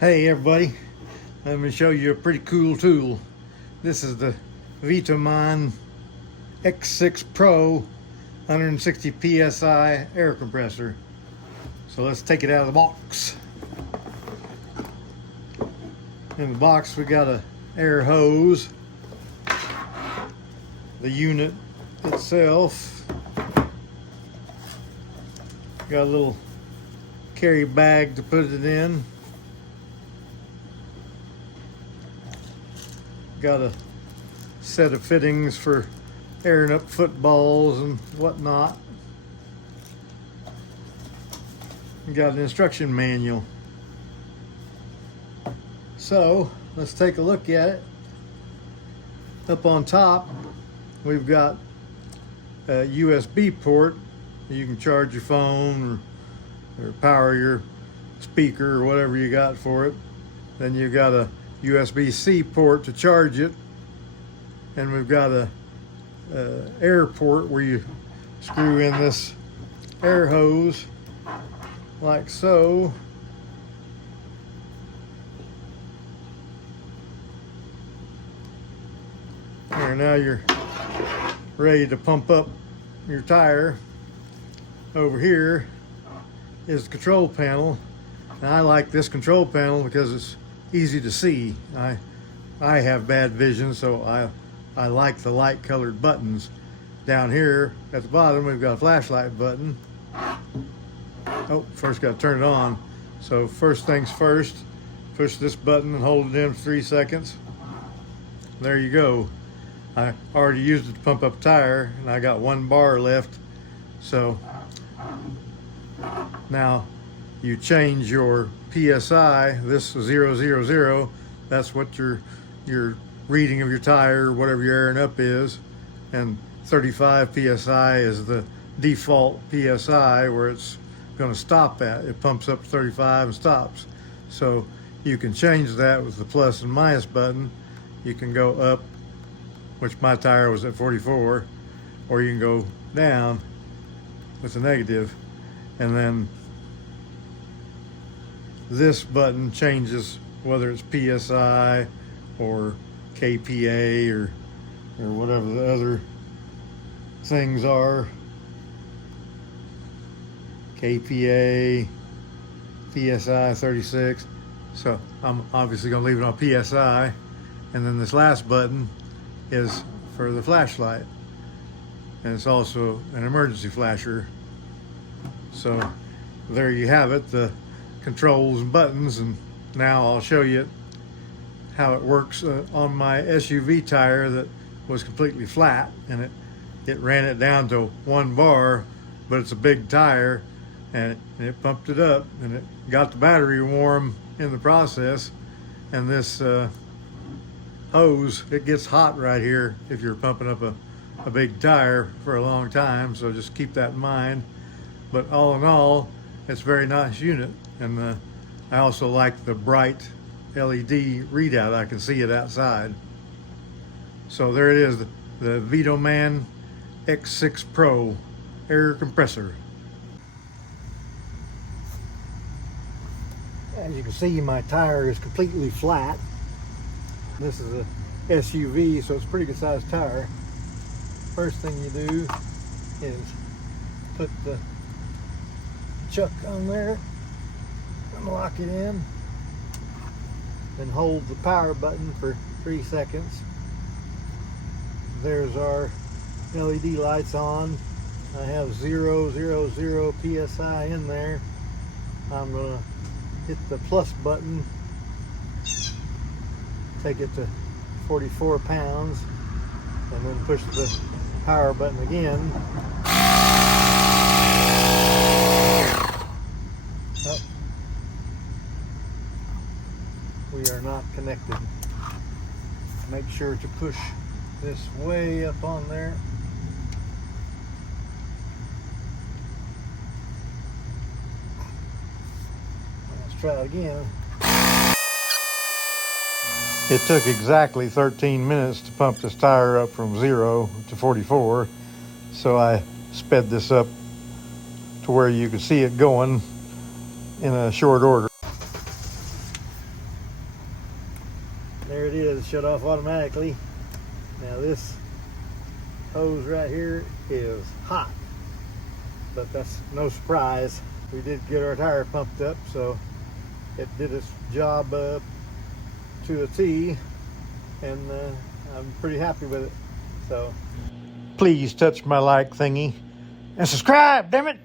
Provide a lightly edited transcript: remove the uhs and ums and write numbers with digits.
Hey everybody, let me show you a pretty cool tool. This is the VTOMAN X6PRO 160 PSI air compressor. So let's take it out of the box. In the box we got a air hose, the unit itself, got a little carry bag to put it in, got a set of fittings for airing up footballs and whatnot. Got an instruction manual. So let's take a look at it. Up on top we've got a USB port. You can charge your phone or power your speaker or whatever you got for it. Then you've got a USB-C port to charge it, and we've got a air port where you screw in this air hose like so. There, now you're ready to pump up your tire. Over here is the control panel, and I like this control panel because it's easy to see. I have bad vision, so I like the light colored buttons. Down here at the bottom we've got a flashlight button. Oh, first got to turn it on. So first things first, push this button and hold it in for 3 seconds. There you go. I already used it to pump up a tire, and I got 1 bar left. So now you change your PSI. This is 000. That's what your reading of your tire, whatever you're airing up is. And 35 PSI is the default PSI where it's going to stop at. It pumps up to 35 and stops. So you can change that with the plus and minus button. You can go up, which my tire was at 44, or you can go down with the negative. And then this button changes whether it's PSI or KPA or whatever the other things are. KPA, PSI 36. So I'm obviously going to leave it on PSI. And then this last button is for the flashlight. And it's also an emergency flasher. So there you have it, the controls and buttons. And now I'll show you how it works on my SUV tire that was completely flat, and it ran it down to 1 bar, but it's a big tire, and it pumped it up, and it got the battery warm in the process. And this hose, it gets hot right here if you're pumping up a big tire for a long time, so just keep that in mind. But all in all, it's a very nice unit, and I also like the bright LED readout. I can see it outside. So there it is, the VTOMAN X6PRO air compressor. As you can see, my tire is completely flat. This is a SUV, so it's a pretty good sized tire. First thing you do is put the chuck on there and lock it in, then hold the power button for 3 seconds. There's our LED lights on. I have 000 PSI in there. I'm gonna hit the plus button, take it to 44 pounds, and then push the power button again. Oh, we are not connected. Make sure to push this way up on there. Let's try it again. It took exactly 13 minutes to pump this tire up from 0 to 44, so I sped this up to where you could see it going in a short order. There it is, shut off automatically. Now this hose right here is hot, but that's no surprise. We did get our tire pumped up, so it did its job to a T, and I'm pretty happy with it. So please touch my like thingy and subscribe, damn it.